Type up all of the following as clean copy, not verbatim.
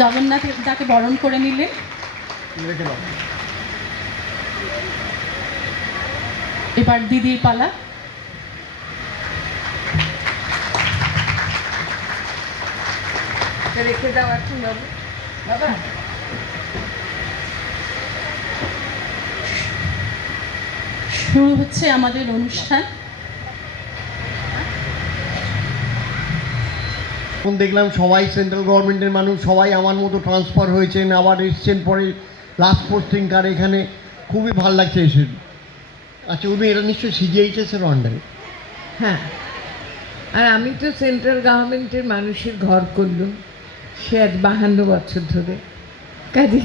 জগন্নাথ তাকে বরণ করে নিলেন। এবার দিদির পালা। রেখে দাও এখন বাবা। শুরু হচ্ছে আমাদের অনুষ্ঠান। এখন দেখলাম সবাই সেন্ট্রাল গভর্নমেন্টের মানুষ, সবাই আমার মতো ট্রান্সফার হয়েছেন, আবার এসছেন পরে লাস্ট পোস্টিং কার এখানে, খুবই ভালো লাগছে এসে। আচ্ছা উনি এটা নিশ্চয়ই সিজিএইচএসের আন্ডারে? হ্যাঁ, আর আমি তো সেন্ট্রাল গভর্নমেন্টের মানুষের ঘর করলাম সে আজ 52 বছর ধরে, কাজে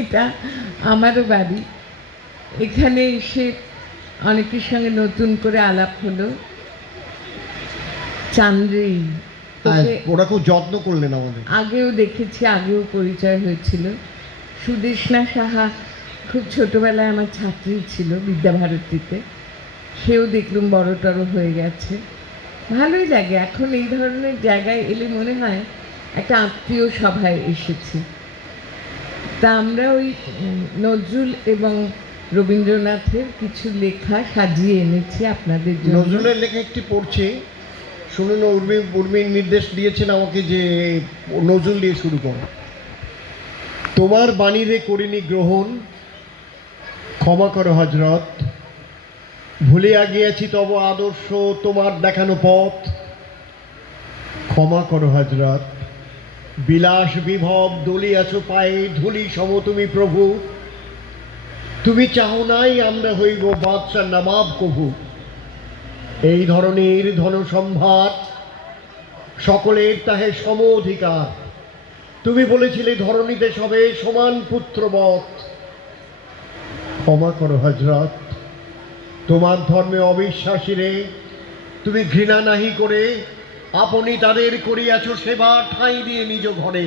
এটা আমারও বাড়ি। এখানে এসে অনেকের সঙ্গে নতুন করে আলাপ হলো। চান্দ্রেই ওরা খুব যত্ন করলেন আমাদের, আগেও দেখেছি, আগেও পরিচয় হয়েছিল। সুদেষ্ণা সাহা খুব ছোটোবেলায় আমার ছাত্রী ছিল বিদ্যাভারতীতে, সেও দেখলুম বড় টড়ো হয়ে গেছে। ভালোই লাগে এখন এই ধরনের জায়গায় এলে মনে হয় একটা আত্মীয় সভায় এসেছি। তা আমরা ওই নজরুল এবং রবীন্দ্রনাথের কিছু লেখা সাজিয়ে এনেছি আপনাদের জন্য। নজরুলের লেখা একটি পড়ছে, শুনুন। উর্মির নির্দেশ দিয়েছেন আমাকে যে নজরুল দিয়ে শুরু করো। তোমার বাণীরে করিনি গ্রহণ, ক্ষমা করো হজরত, ভুলিয়া গিয়েছি তব আদর্শ, তোমার দেখানো পথ, ক্ষমা করো হজরত, বিলাস বিভব দলিয়াছ পায়ে ধুলি সম তুমি প্রভু, তুমি চাও নাই আমরা হইব বাদশাহ নবাব কভু। এই ধরনের ধনসম্ভার সকলের তাহে সম অধিকার, তুমি বলেছিলে ধরণীতে সবে সমান পুত্রবৎ, ক্ষমা করো হজরত, তোমার ধর্মে অবিশ্বাসীরে তুমি ঘৃণা নাহি করে আপনি তাদের করিয়াছ সেবা ঠাঁই দিয়ে নিজ ঘরে।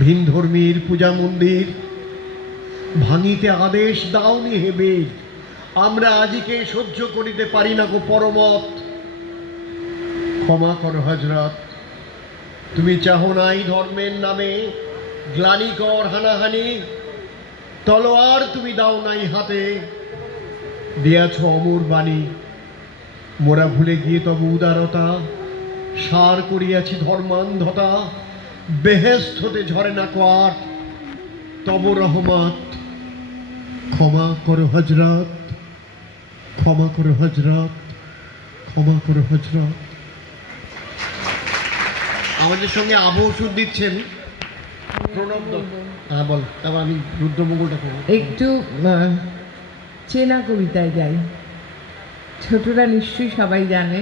ভিন ধর্মীর পূজা মন্দির ভাঙিতে আদেশ দাওনি হেবে, আমরা আজিকে সহ্য করিতে পারি না গো পরমত, ক্ষমা করো হজরত, তুমি চাহো নাই ধর্মের নামে গ্লানিকর হানাহানি, তলোয়ার তুমি দাও নাই হাতে, দিয়াছ অমর বাণী, মোরা ভুলে গিয়ে তব উদারতা, সার করিয়াছি ধর্মান্ধতা, বেহেস্ত হতে ঝরে না কোয়ার তব রহমত, ক্ষমা করো হজরত, ক্ষমা করো হজরত, ক্ষমা করো হজরত। আমাদের সঙ্গে আবহসুর দিচ্ছেন প্রণব দত্ত। হ্যাঁ বল, তারপর আমি রুদ্রমঙ্গলটা করবো। একটু চেনা কবিতায় যাই। ছোটরা নিশ্চয়ই সবাই জানে,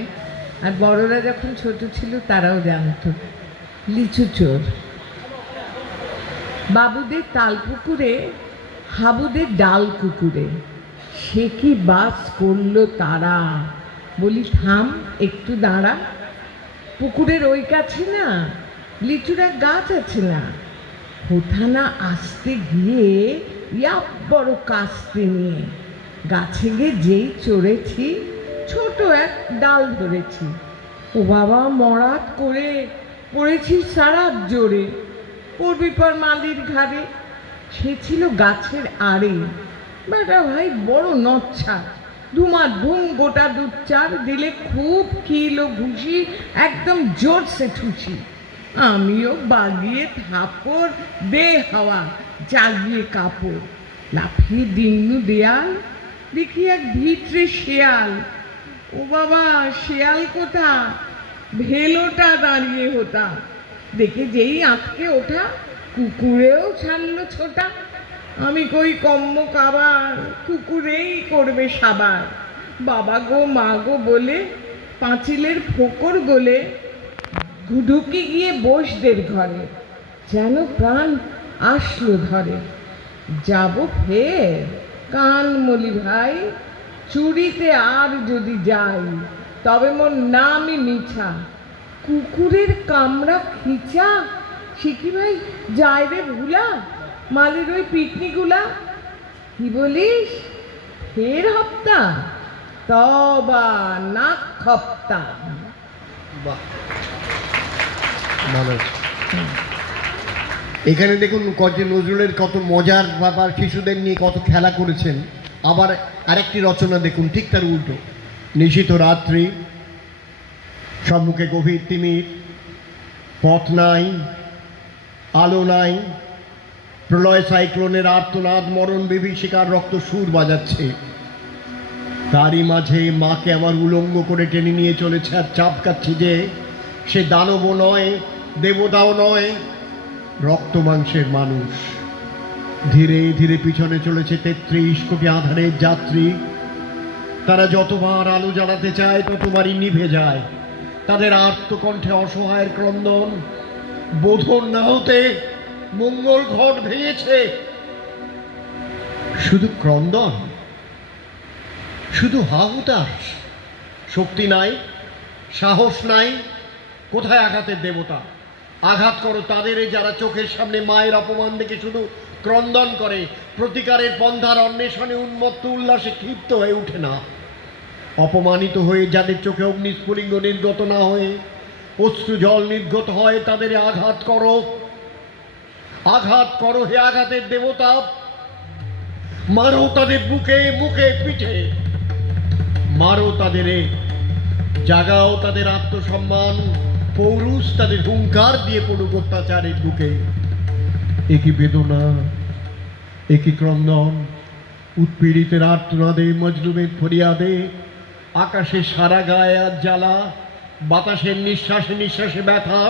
আর বড়রা যখন ছোট ছিল তারাও জানতো। লিচু চোর। বাবুদের তাল পুকুরে, হাবুদের ডাল কুকুরে, সে কি বাস করলো তারা, বলি থাম একটু দাঁড়া, পুকুরের ওই কাছে না লিচুর এক গাছ আছে না, কোথা না আসতে গিয়ে ইয়া বড় কাস্তে নিয়ে, গাছে গিয়ে যেই চড়েছি ছোট এক ডাল ধরেছি, ও বাবা মরাত করে পড়েছি সারা জোরে, পড়বি পর মালির ঘাড়ে, সে ছিল গাছের আড়ে, বেটা ভাই বড় নচ্ছা, ধুমা ধুম গোটা দুধ-চার দিলে খুব কিলো ঘুষি, একদম জোরসে ঠুসি, আমিও বাগিয়ে থাপড় দে হাওয়া জাগিয়ে কাপড়, লাফিয়ে দিন্নু দেয়াল, দেখি এক ভিতরে শেয়াল, ও বাবা শেয়াল কোথা, ভেলোটা দাঁড়িয়ে হোতা, দেখে যেই আঁতকে ওঠা, কুকুরেও ছাড়লো ছোটা, আমি কই কম্ম কাবার, কুকুরেই করবে সাবার, বাবা গো মা গো বলে পাঁচিলের ফোকর গোলে ঢুকি গিয়ে বসদের ঘরে, যেন প্রাণ আসলো ধরে, যাব ফের কান মলি ভাই, চুরিতে আর যদি যাই, তবে মোর নামই মিছা, কুকুরের কামড়া খিচা, সে কি ভাই যায় রে ভুলা, মালির ওই পিকনিকগুলা, কি বলিস ফের হপ্তা, তবা নাক খপ্তা। বাহ, ভালো হয়েছে। এখানে দেখুন কত নজরুলের কত মজার ব্যাপার, শিশুদের নিয়ে কত খেলা করেছেন। আবার আরেকটি রচনা দেখুন ঠিক তার উল্টো। নিশীথ রাত্রি, সম্মুখে গভীর তিমির, পথ নাই, আলো নাই, প্রলয় সাইক্লোনের আর্তনাদ মরণ বিভীষিকার রক্ত সুর বাজাচ্ছে। তারই মাঝে মাকে আমার উলঙ্গ করে টেনে নিয়ে চলেছে, আর চাপকাচ্ছে যে সে দানবও নয়, দেবতাও নয়, রক্ত মাংসের মানুষ। ধীরে ধীরে পিছনে চলেছে 33 কোটি আধারের যাত্রী। তারা যতবার আলো জ্বালাতে চায় ততবারই নিভে যায়। তাদের আর্তকণ্ঠে অসহায়ের ক্রন্দন। বোধন না হতে মঙ্গল ঘট ভেঙেছে। শুধু ক্রন্দন, শুধু হাহুতাশ। শক্তি নাই, সাহস নাই। কোথায় আঘাতের দেবতা? আঘাত করো তাদের যারা চোখের সামনে মায়ের অপমান দেখে শুধু ক্রন্দন করে, প্রতিকারের পন্থার অন্বেষণে উন্মত্ত উল্লাসে ক্ষিপ্ত হয়ে ওঠে না। অপমানিত হয়ে যাদের চোখে অগ্নিস্ফুলিঙ্গ নির্গত না হয়ে অশ্রু জল নির্গত হয়, তাদের আঘাত করো, আঘাত করো হে আঘাতের দেবতা। মারো তাদের বুকে, মুখে, পিঠে। মারো তাদের, জাগাও তাদের আত্মসম্মান, পৌরুষ তাদের হুঙ্কার দিয়ে পড়ুক অত্যাচারের বুকে। একই বেদনা, একই ক্রন্দন, উৎপীড়িতের আর্তনাদে, মজলুমের ফরিয়াদে। আকাশে সারা গায়ে আর জ্বালা, বাতাসের নিঃশ্বাসে নিঃশ্বাসে ব্যথা।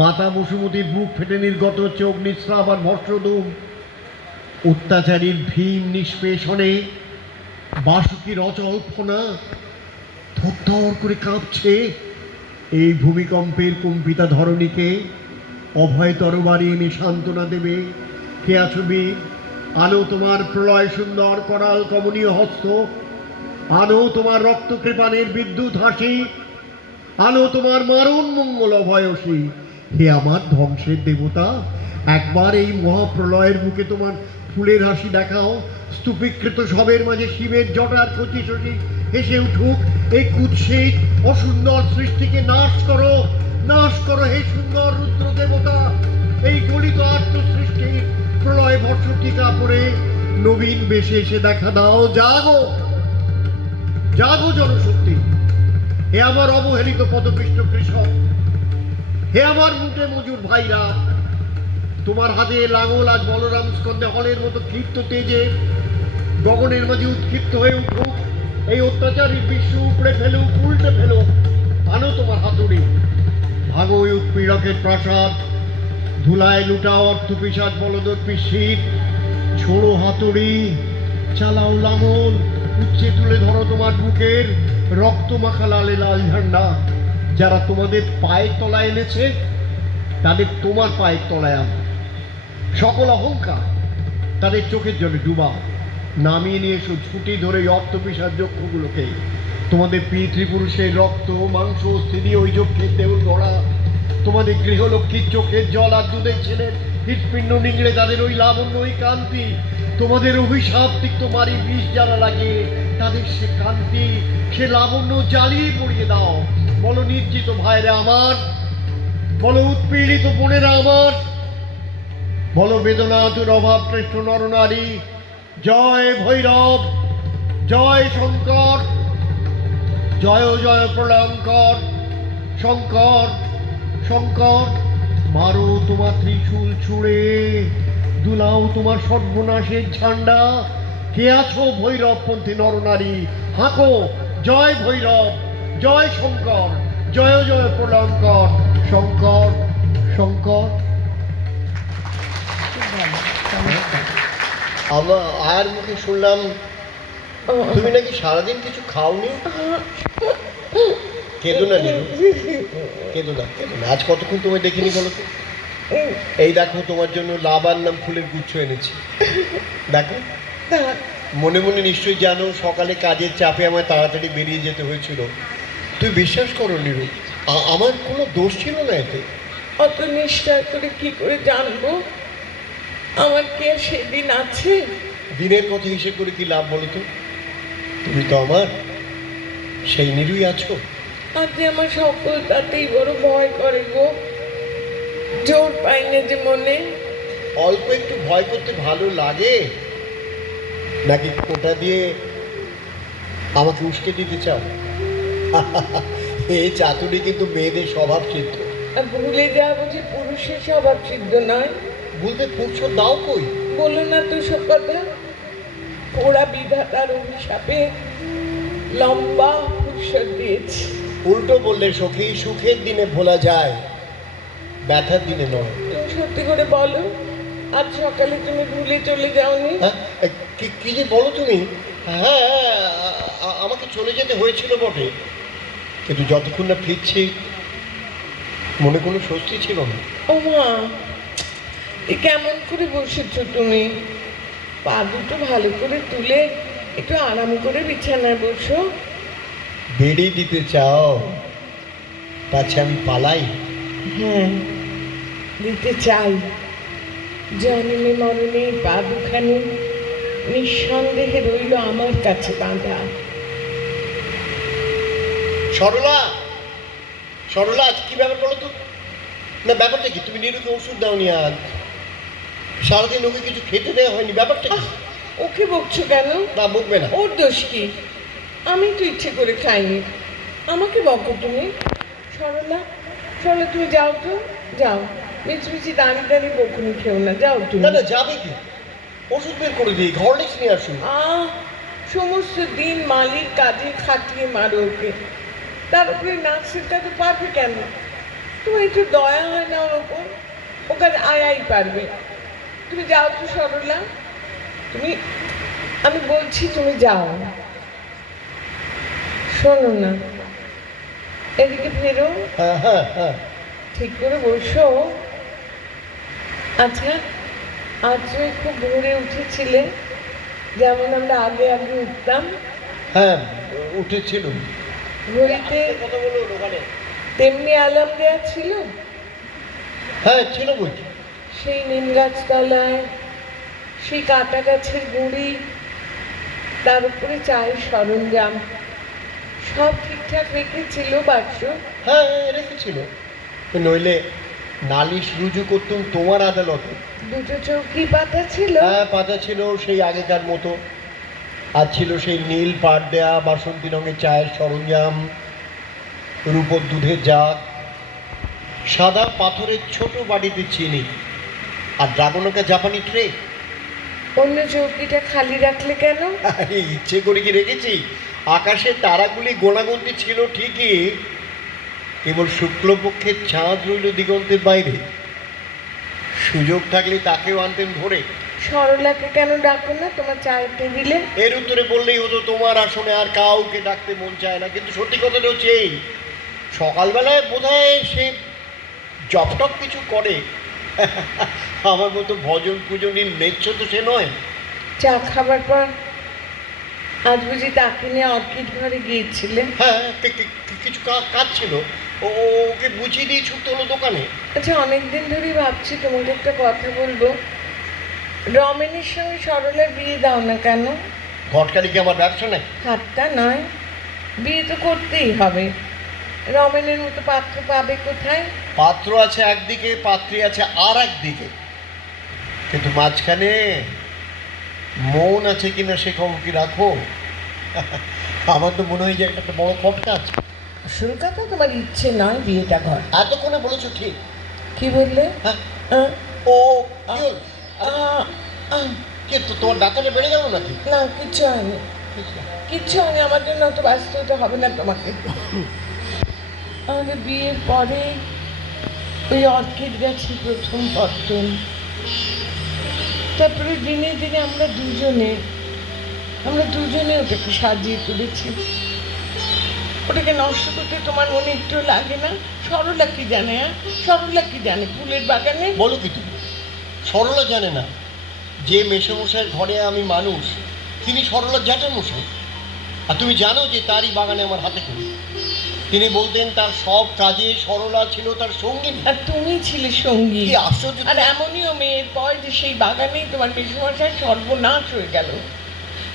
মাতা বসুমতীর বুক ফেটে নির্গত হচ্ছে অগ্নিস্রাব আর ভস্মধূম। অত্যাচারীর ভীম নিষ্পেষণে বাসুকির অচল ফোনা থরথর করে কাঁপছে। এই ভূমিকম্পের কম্পিতা ধরণীকে অভয় তরবারি এনে সান্ত্বনা দেবে। কে আছো বীর? আনো তোমার প্রলয় সুন্দর করাল কমনীয় হস্ত। আনো তোমার রক্ত কৃপানের বিদ্যুৎ হাসি। আনো তোমার মারণ মঙ্গল অভয়সী। হে আমার ধ্বংসের দেবতা, একবার এই মহাপ্রলয়ের বুকে তোমার ফুলের হাসি দেখাও। স্তূপীকৃত সবের মাঝে শিবের জটার কচি শশী হেসে উঠুক। এই কুৎসিত অসুন্দর সৃষ্টিকে নাশ করো, নাশ করো হে সুন্দর রুদ্র দেবতা। এই গলিত আত্ম সৃষ্টির প্রলয় ভস্ম টিকা পড়ে নবীন বেশে এসে দেখা দাও। জাগো, জাগো জনশক্তি। হে আমার অবহেলিত পদপিষ্ট কৃষক, হে আমার মুটে মজুর ভাইরা, তোমার হাতে লাঙল আজ বলরাম স্কন্ধে হলের মতো ক্ষিপ্ত তেজে গগনের মাঝে উৎক্ষিপ্ত হয়ে উঠুক। এই অত্যাচারী বিশ্ব উপড়ে ফেলুক, উল্টে ফেলুক। আনো তোমার হাতুড়ি, ভাগো ওই উৎপীড়কের প্রাসাদ। ধুলায় লুটাও অর্থ পিসাদ বলদর্পী শীত। ছোড়ো হাতুড়ি, চালাও লাঙল, উচ্চে তুলে ধরো তোমার বুকের রক্ত মাখা লালে লাল ঝান্ডা। যারা তোমাদের পায়ের তলায় এনেছে তাদের তোমার পায়ের তলায় আনো। সকল অহংকার তাদের চোখের জলে ডুবা। নামিয়ে নিয়ে এসো ছুটি ধরে অর্থপিসার যক্ষগুলোকে। তোমাদের পিতৃপুরুষের রক্ত মাংস স্থিতি ওই যক্ষের দেউল গড়া। তোমাদের গৃহলক্ষ্মীর চোখের জল আর দুধের ছেলের হৃৎপিণ্ড নিংড়ে তাদের ওই লাবণ্য, ওই কান্তি। তোমাদের অভিশাপ তিক্ত মারি বিষ যারা লাগে তাদের সে কান্তি, সে লাবণ্য জ্বালিয়ে পড়িয়ে দাও। বলো নির্জিত ভাইরা আমার, বলো উৎপীড়িত বোনেরা আমার, বলো বেদনাতুর অভাবকৃষ্ট নরনারী, জয় ভৈরব, জয় শঙ্কর, জয় জয় প্রলয়ঙ্কর। শঙ্কর, শঙ্কর, মারো তোমার ত্রিশূল ছুঁড়ে, দুলাও তোমার সর্বনাশের ঝান্ডা। কে আছো ভৈরবপন্থী নরনারী? হাঁকো জয় ভৈরব, জয় শঙ্কর, জয় জয় প্রলয়ঙ্কর। শঙ্কর, শঙ্কর। আমার আয়ার মুখে শুনলাম তুমি নাকি সারাদিন কিছু খাওনি। কেঁদো না নীলু, কেঁদো না, কেঁদো না। আজ কতক্ষণ তোমায় দেখিনি বলো তো? এই দেখো তোমার জন্য লাবার নাম ফুলের গুচ্ছ এনেছি। দেখো, মনে মনে নিশ্চয়ই জানো সকালে কাজের চাপে আমায় তাড়াতাড়ি বেরিয়ে যেতে হয়েছিল। তুই বিশ্বাস করো নীলু, আমার কোনো দোষ ছিল না এতে। অত নিষ্ঠা করে কি করে জানবো আমার কে সেদিন আছে? দিনের কথা হিসেব করে কি লাভ বলো তো? তুমি তো আমার সেই নীলুই আছো। আজ যে আমার সফলতাতেই বড় ভয় করে গো। জোর পাই না যে মনে। অল্প একটু ভয় করতে ভালো লাগে, নাকি কোটা দিয়ে আমাকে উস্কে দিতে চাও? এই চাতুরি কিন্তু মেয়েদের স্বভাব সিদ্ধ। আর ভুলে যাওয়া বুঝি পুরুষের স্বভাব সিদ্ধ নয়? বলতে ফুরসত দাও কই? বলো না তো সব কথা। ওরা বিধাতার অভিশাপে লম্বা ফুরসত দিয়েছে। উল্টো বললে সখী, সুখের দিনে ভোলা যায়, ব্যথার দিনে নয়। তুমি সত্যি করে বলো, আজ সকালে তুমি ভুলে চলে যাওনি? হ্যাঁ, কি যে বলো তুমি? হ্যাঁ, আমাকে চলে যেতে হয়েছিল বটে, কিন্তু যতক্ষণ না ফিরছি মনে কোনো স্বস্তি ছিল না। ও মা, এ কেমন করে বসেছো তুমি? পা দুটো ভালো করে তুলে একটু আরাম করে বিছানায় বসো। বেরিয়ে দিতে চাও, পাছে আমি পালাই? হ্যাঁ, দিতে চাই। জন্মে মরণে পা দুখানি নিঃসন্দেহে রইল আমার কাছে বাঁধা। সরলা, সরলা, আজ কি ব্যাপার বলো তো? না, ব্যাপারটা কি? তুমি নিরুকে ওষুধ দাওনি আজ, সারাদিন ওকে কিছু খেতে দেওয়া হয়নি, ব্যাপারটা কি? ওকে বকছো কেন? না, বকবে না। ওর দোষ কি? আমি তো ইচ্ছে করে খাইনি, আমাকে বকো তুমি? সরলা, সরলা, তুমি যাও তো, যাও। মিচমিচি দাঁড়িয়ে দাঁড়িয়ে বকুনি খেও না, যাও তুমি। না না, যাবে কি? ওষুধ বের করে দিই, হরলিক্স নিয়ে আসুন। সমস্ত দিন মালিক কাজে খাটিয়ে মারো ওকে, তার উপরে নার্সেরটা তো পারবে কেন? তোমার একটু দয়া হয় না ওর ওপর? ওকে আয়াই পারবে। তুমি যাও তো সরলা, তুমি, আমি বলছি তুমি যাও। শোনো না, এদিকে ফেরো, হ্যাঁ হ্যাঁ হ্যাঁ। ঠিক করে বসো। আচ্ছা, আজ তুমি খুব ভোরে উঠেছিলে, যেমন আমরা আগে আগে উঠতাম? হ্যাঁ, উঠেছিল। ঘড়িতে কথা বলো ওখানে। তেমনি অ্যালার্ম দেওয়া ছিল? হ্যাঁ, ছিল বলছি। সেই নিম গাছতলায়, সেই কাটা গাছের গুঁড়ি, তার উপরে চায়ের সরঞ্জাম, সব ঠিকঠাক রেখেছিল বাক্স? হ্যাঁ, রেখেছিল। নইলে নালিশ রুজু করতুম তোমার আদালতে। দুটো চৌকি পাতা ছিল? হ্যাঁ, পাতা ছিল সেই আগেকার মতো। আর ছিল সেই নীল পাট দেয়া বাসন্তী রঙের চায়ের সরঞ্জাম, রূপোর দুধের জাগ, সাদা পাথরের ছোট বাড়িতে চিনি, আর ড্রাগনকা জাপানি ট্রে। অন্য চৌকিটা খালি রাখলে কেন? আরে, ইচ্ছে করে কি রেখেছি? আকাশের তারাগুলি গোনাগুন্তি ছিল ঠিকই, কেবল শুক্লপক্ষের চাঁদ রইল দিগন্তের বাইরে। সুযোগ থাকলে তাকেও আনতেন ভোরে। সরলাকে কেন ডাকো না তোমার চায়ের টেবিলে? এর উত্তরে বললেই হতো, তোমার আসনে আর কাউকে ডাকতে মন চায় না। কিন্তু সত্যি কথাটা হচ্ছে এই, সকালবেলায় বোধহয় সে জপটপ কিছু করে। আমার মতো ভজন পূজনীর মেচ্ছ তো সে নয়। চা খাবার পর আজ বুঝি তাকে নিয়ে অর্কিড ঘরে গিয়েছিলে? হ্যাঁ, কিছু কাজ ছিল, ওকে বুঝিয়ে দিয়ে ছুটতে হলো দোকানে। আচ্ছা, অনেকদিন ধরেই ভাবছি তোমাকে একটা কথা বলবো। রমেনের সঙ্গে সরলার বিয়ে দাও না কেন? ঘটকালি কি আমার ব্যবসা নেই? ঠাট্টা নয়, বিয়ে তো করতেই হবে। রমেনের মতো পাত্র পাবে কোথায়? পাত্র আছে একদিকে, পাত্রী আছে আর একদিকে, কিন্তু মাঝখানে মন আছে কিনা সে খবর কি রাখো? আমার তো মনে হয় যে একটা বড় খটকা আছে। আসল কথা তোমার ইচ্ছে নয় বিয়েটা ঘর। এতক্ষণে বলেছো ঠিক। কি বললে? হ্যাঁ, আহ, ও কি হল? আহ, আহ, কে তো তোমার ডাক্তারে বেড়ে গেল নাকি? না, কিচ্ছু হয়নি, কিচ্ছু হয়নি। আমার জন্য অত ব্যস্ত হতে হবে না তোমাকে। আমাদের বিয়ের পরে ওই অর্কিড গাছে প্রথম পত্তন, তারপরে দিনে দিনে আমরা দুজনে ওটাকে সাজিয়ে তুলেছি। ওটাকে নষ্ট করতে তোমার মনে একটু লাগে না? সরলা কি জানে? সরলা কি জানে ফুলের বাগানে? বলো কি তুমি? সরলা জানে না যে মেসোমশাইয়ের ঘরে আমি মানুষ, তিনি সরলার জ্যাঠামশাই। আর তুমি জানো যে তারই বাগানে আমার হাতে করি। তিনি বলতেন তার সব কাজে সরলা ছিল তার সঙ্গিনী। আর তুমি ছিলে সঙ্গী। কি আশ্চর্য! আর এমনইও মেয়ের পর যে সেই বাগানেই তোমার মেসোমশাই সর্বনাশ হয়ে গেল।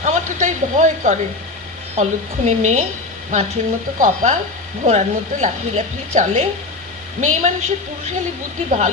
আমার তো তাই ভয় করে। অলক্ষণে মেয়ে, মাছের মতো কপাল, ঘোড়ার মতো লাফিয়ে লাফিয়ে চলে। মেয়ে মানুষের পুরুষালী বুদ্ধি ভালো